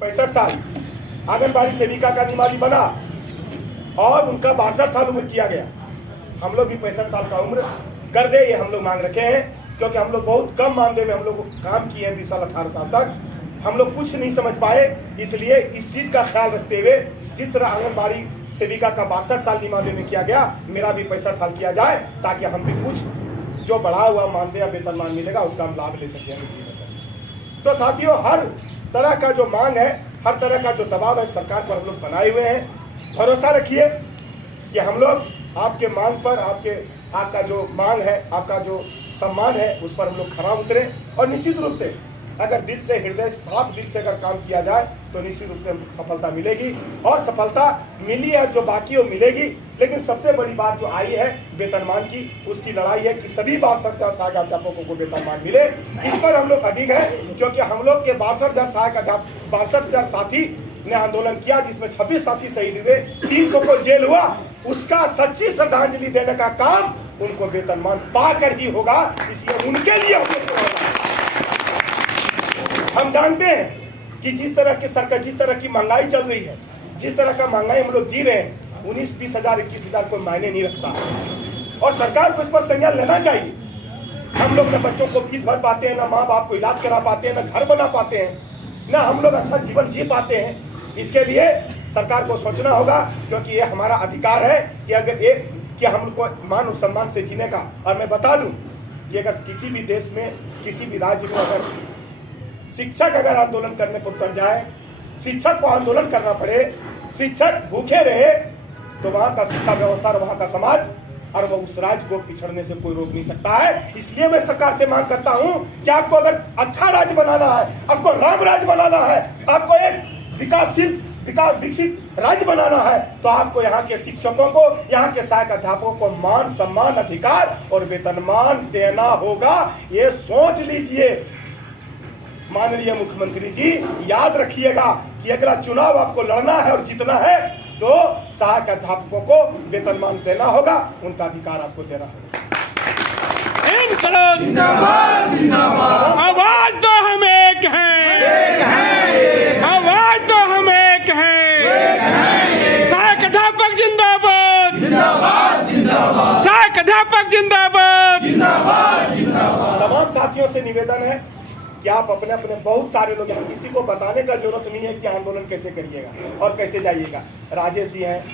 65 साल आंगनबाड़ी सेविका का निमाली बना और उनका 62 साल उम्र किया गया। हम लोग भी 65 साल का उम्र कर दे, ये हम लोग मांग रखे हैं, क्योंकि हम लोग बहुत कम मानदेय में हम लोग काम किए हैं 20 साल 18 साल तक। हम लोग कुछ नहीं समझ पाए, इसलिए इस चीज़ का ख्याल रखते हुए जिस तरह आंगनबाड़ी सेविका का 62 साल निमाली में किया गया, मेरा भी 65 साल किया जाए, ताकि हम भी कुछ जो बढ़ा हुआ मानदेय या वेतनमान मिलेगा उसका हम लाभ ले सकें। तो साथियों, हर तरह का जो मांग है, हर तरह का जो दबाव है, सरकार पर हम लोग बनाए हुए हैं। भरोसा रखिए कि हम लोग आपके मांग पर, आपका जो मांग है, आपका जो सम्मान है, उस पर हम लोग खरा उतरे। और निश्चित रूप से अगर दिल से, हृदय साफ दिल से अगर काम किया जाए तो निश्चित रूप से हमको सफलता मिलेगी। और सफलता मिली है, जो बाकी वो मिलेगी। लेकिन सबसे बड़ी बात जो आई है वेतनमान की, उसकी लड़ाई है कि सभी 62,000 सहायक अध्यापकों को वेतनमान मिले। इस पर हम लोग अडिग है, क्योंकि हम लोग के 62,000 साथी ने आंदोलन किया, जिसमें 26 साथी शहीद हुए, 300 को जेल हुआ। उसका सच्ची श्रद्धांजलि देने का काम उनको वेतनमान पाकर ही होगा। इसलिए उनके लिए हम जानते हैं कि जिस तरह की सरकार, जिस तरह की महंगाई चल रही है, जिस तरह का महंगाई हम लोग जी रहे हैं, 19-20 हजार 21 हजार कोई मायने नहीं रखता। और सरकार को इस पर संज्ञान लेना चाहिए। हम लोग न बच्चों को फीस भर पाते हैं, ना माँ बाप को इलाज करा पाते हैं, ना घर बना पाते हैं, ना हम लोग अच्छा जीवन जी पाते हैं। इसके लिए सरकार को सोचना होगा, क्योंकि ये हमारा अधिकार है कि अगर ये कि हमको मान और सम्मान से जीने का। और मैं बता दूं कि अगर किसी भी देश में, किसी भी राज्य में अगर शिक्षक अगर आंदोलन करने पर उतर जाए, शिक्षक को आंदोलन करना पड़े, शिक्षक भूखे रहे, तो वहाँ का शिक्षा व्यवस्था और वहाँ का समाज और वो उस राज्य को पिछड़ने से कोई रोक नहीं सकता है। इसलिए मैं सरकार से मांग करता हूँ कि आपको अगर अच्छा राज्य बनाना है, आपको राम राज्य बनाना है, आपको एक विकसित राज्य बनाना है, तो आपको यहाँ के शिक्षकों को, यहाँ के सहायक अध्यापकों को मान, सम्मान, अधिकार और वेतनमान देना होगा। ये सोच लीजिए। माननीय मुख्यमंत्री जी, याद रखिएगा कि अगला चुनाव आपको लड़ना है और जीतना है, तो सहायक अध्यापकों को वेतनमान देना होगा, उनका अधिकार आपको देना होगा। आवाज तो हम एक हैं, आवाज तो हम एक हैं। सहायक अध्यापक जिंदाबाद, सहायक अध्यापक जिंदाबाद। तमाम साथियों से निवेदन है कि आप अपने अपने, बहुत सारे लोग हैं, किसी को बताने का जरूरत नहीं है कि आंदोलन कैसे करिएगा और कैसे जाइएगा। राजेश जी हैं,